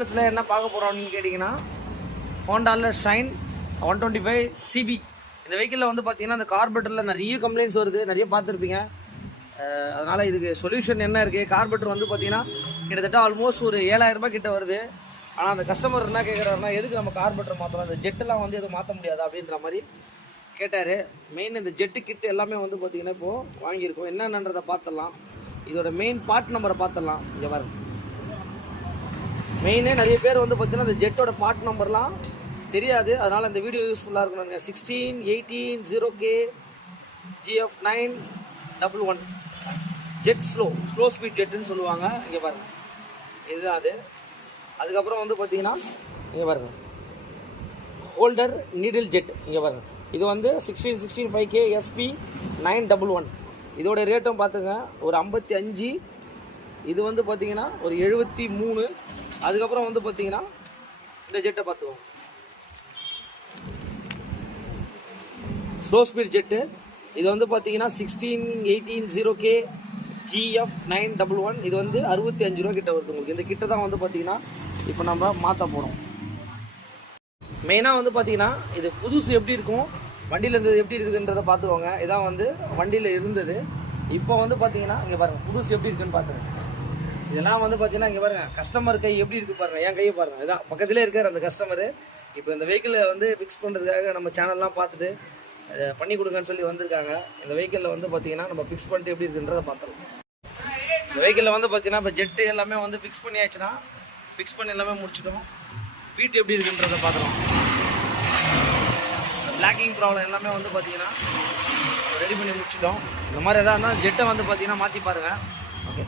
என்ன பார்க்க போகிறோம்னு கேட்டிங்கன்னா ஹோண்டாவில் ஷைன் 125 சிபி. இந்த வெஹிக்கிளில் வந்து பார்த்தீங்கன்னா அந்த கார்பரேட்டரில் நிறைய கம்ப்ளைண்ட்ஸ் வருது, நிறைய பார்த்துருப்பீங்க. அதனால் இதுக்கு சொல்யூஷன் என்ன இருக்குது? கார்பரேட்டர் வந்து பார்த்தீங்கன்னா கிட்டத்தட்ட ஆல்மோஸ்ட் ஒரு 7000 ரூபாய் கிட்ட வருது. ஆனால் அந்த கஸ்டமர் என்ன கேட்குறாருன்னா, எதுக்கு நம்ம கார்பரேட்டர் மாற்றலாம், அந்த ஜெட்டெல்லாம் வந்து எதுவும் மாற்ற முடியாதா அப்படின்ற மாதிரி கேட்டார். மெயின் இந்த ஜெட்டு கிட்டு எல்லாமே வந்து பார்த்தீங்கன்னா இப்போது வாங்கியிருக்கோம். என்னென்னன்றதை பார்த்துடலாம். இதோட மெயின் பார்ட் நம்பரை பார்த்துடலாம். இங்கே பாருங்க, மெயினே நிறைய பேர் வந்து பார்த்தீங்கன்னா இந்த ஜெட்டோட பார்ட் நம்பர்லாம் தெரியாது. அதனால் இந்த வீடியோ யூஸ்ஃபுல்லாக இருக்கணுங்க. 16, 18, 0K, GF 911 jet slow speed ஜெட்டுன்னு சொல்லுவாங்க. இங்கே பாருங்கள், இதுதான் அது. அதுக்கப்புறம் வந்து பார்த்தீங்கன்னா இங்கே பாருங்கள், ஹோல்டர் நீடில் ஜெட். இங்கே பாருங்கள், இது வந்து 16 5K SP 911. இதோட ரேட்டும் பார்த்துங்க ஒரு 55. இது வந்து பார்த்தீங்கன்னா ஒரு 73. அதுக்கப்புறம் வந்து பார்த்தீங்கன்னா இந்த ஜெட்டை பார்த்துக்கோங்க, ஸ்லோ ஸ்பீட் ஜெட்டு. இது வந்து பார்த்தீங்கன்னா 16, 18, 0K GF 911. இது வந்து 65 ரூபா கிட்ட வருது உங்களுக்கு. இந்த கிட்ட தான் வந்து பார்த்தீங்கன்னா இப்போ நம்ம மாற்ற போகிறோம். மெயினாக வந்து பார்த்தீங்கன்னா இது புதுசு எப்படி இருக்கும், வண்டியில் இருந்தது எப்படி இருக்குதுன்றதை பார்த்துக்கோங்க. இதான் வந்து வண்டியில் இருந்தது. இப்போ வந்து பார்த்தீங்கன்னா இங்கே பாருங்கள், புதுசு எப்படி இருக்குன்னு பார்த்துருங்க. இதெல்லாம் வந்து பார்த்தீங்கன்னா இங்கே பாருங்கள், கஸ்டமர் கை எப்படி இருக்குது பாருங்கள், என் கையை பாருங்கள். இதான் பக்கத்திலே இருக்கார் அந்த கஸ்டமரு. இப்போ இந்த வெஹிக்கிளை வந்து ஃபிக்ஸ் பண்ணுறதுக்காக நம்ம சேனல்லாம் பார்த்துட்டு பண்ணி கொடுங்கன்னு சொல்லி வந்திருக்காங்க. இந்த வெஹிக்கிளில் வந்து பார்த்தீங்கன்னா நம்ம ஃபிக்ஸ் பண்ணிட்டு எப்படி இருக்குன்றதை பார்த்துருக்கோம். இந்த வெஹிக்கிளில் வந்து பார்த்தீங்கன்னா இப்போ ஜெட்டு எல்லாமே வந்து ஃபிக்ஸ் பண்ணியாச்சுன்னா, ஃபிக்ஸ் பண்ணி எல்லாமே முடிச்சிட்டோம். வீட்டு எப்படி இருக்குன்றதை பார்த்துருவோம். பிளாக்கிங் ப்ராப்ளம் எல்லாமே வந்து பார்த்தீங்கன்னா ரெடி பண்ணி முடிச்சிட்டோம். இந்த மாதிரி எதாவதுனா ஜெட்டை வந்து பார்த்தீங்கன்னா மாற்றி பாருங்கள். ஓகே.